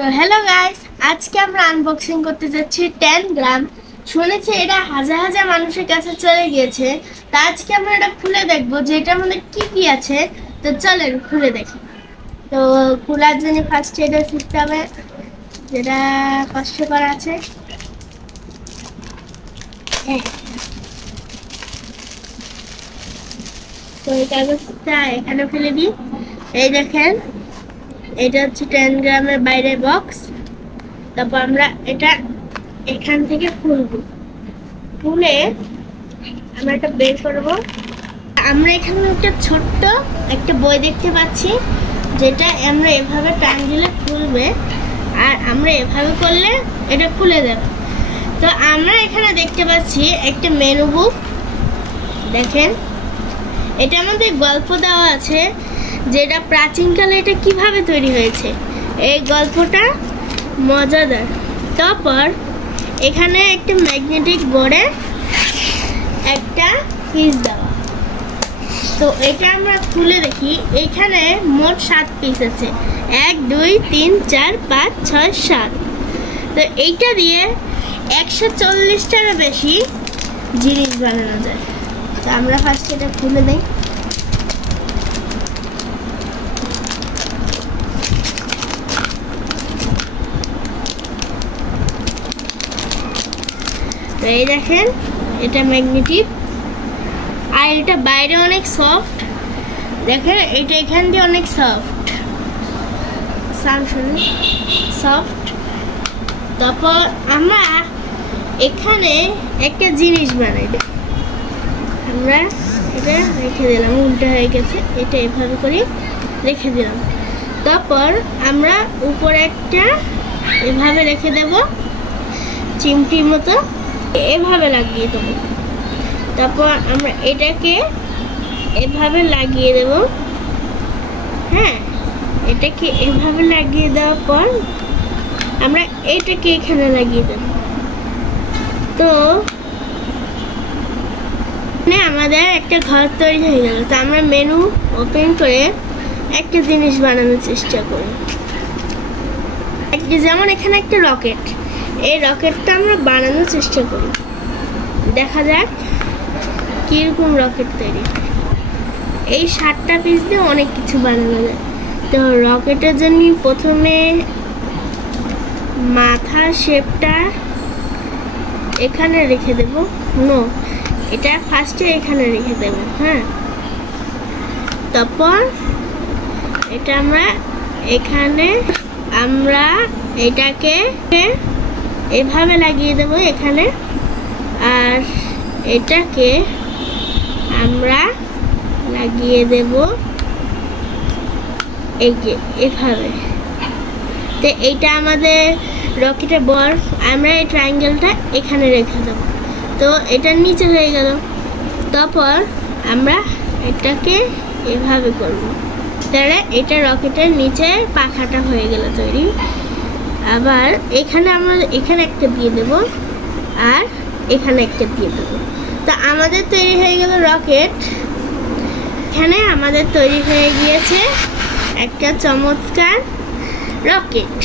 তো hello guys, আজকে আমরা আনবক্সিং করতে যাচ্ছি 10 গ্রাম। শুনেছি এটা হাজার হাজার মানুষের কাছে চলে গিয়েছে। তো আজকে আমরা এটা খুলে দেখবো যে এটার মধ্যে কি কি আছে। তো চলেন খুলে দেখি। তো খোলার জন্য ফার্স্ট এটা সিস্টেমে যেটা কষ্ট করা আছে, তো এই কাগজটা এখানে ফেলে দিই। এই দেখেন, এটা হচ্ছে 10 গ্রামের বাইরের বক্স। তারপর আমরা এটা এখান থেকে খুলে আমরা এটা বের করবো। আমরা এখানে একটা ছোট্ট একটা বই দেখতে পাচ্ছি, যেটা আমরা এভাবে টান দিলে খুলবে, আর আমরা এভাবে করলে এটা খুলে দেবে। তো আমরা এখানে দেখতে পাচ্ছি একটা মেনু বুক। দেখেন, এটার মধ্যে গল্প দেওয়া আছে, যেটা প্রাচীনকালে এটা কিভাবে তৈরি হয়েছে। এই গল্পটা মজাদার। তারপর এখানে একটা ম্যাগনেটিক বোর্ডে একটা পিস দেওয়া। তো এটা আমরা খুলে দেখি। এখানে মোট 7 পিস আছে, 1 2 3 4 5 6 7। তো এইটা দিয়ে 140টারও বেশি জিনিস বানানো যায়। তো আমরা ফার্স্ট এটা খুলে দেই। তো এই দেখেন, এটা ম্যাগনেটিক, আর এটা বাইরে অনেক সফট। দেখেন, এটা এখান দিয়ে অনেক সফট। তারপর আমরা এখানে একটা জিনিস বানাই। আমরা এটা রেখে দিলাম, উল্টা হয়ে গেছে, এটা এভাবে করে রেখে দিলাম। তারপর আমরা উপরে একটা এভাবে রেখে দেব, চিমটির মতো এভাবে লাগিয়ে দেবো। তারপর আমরা এটাকে এভাবে লাগিয়ে দেব। হ্যাঁ, এটাকে এভাবে লাগিয়ে দেওয়ার পর আমরা এটাকে এখানে লাগিয়ে দেব। তো আমাদের একটা ঘর তৈরি হয়ে গেল। তো আমরা মেনু ওপেন করে একটা জিনিস বানানোর চেষ্টা করি। যেমন এখানে একটা রকেট, এই রকেটটা আমরা বানানোর চেষ্টা করি। দেখা যাক কিরকম রকেট তৈরি হয়। এই 7টা পিস দিয়ে অনেক কিছু বানানো যায়। তো রকেটের জন্য প্রথমে মাথার শেপটা এখানে রেখে দেব। এটা ফার্স্টে এখানে রেখে দেব। হ্যাঁ, তারপর এটা আমরা এটাকে এভাবে লাগিয়ে দেব এখানে, আর এটাকে আমরা লাগিয়ে দেব এই যে এভাবে। তো এইটা আমাদের রকেটের বল। আমরা এই ট্রায়াঙ্গেলটা এখানে রেখে দেব। তো এটা নিচে হয়ে গেল। তারপর আমরা এটাকে এভাবে করব। তাহলে এটা রকেটের নিচে পাখাটা হয়ে গেল তৈরি। আবার এখানে আমরা এখানে একটা দিয়ে দেব, আর এখানে একটা দিয়ে দেব। তো আমাদের তৈরি হয়ে গেল রকেট। এখানে আমাদের তৈরি হয়ে গিয়েছে একটা চমৎকার রকেট।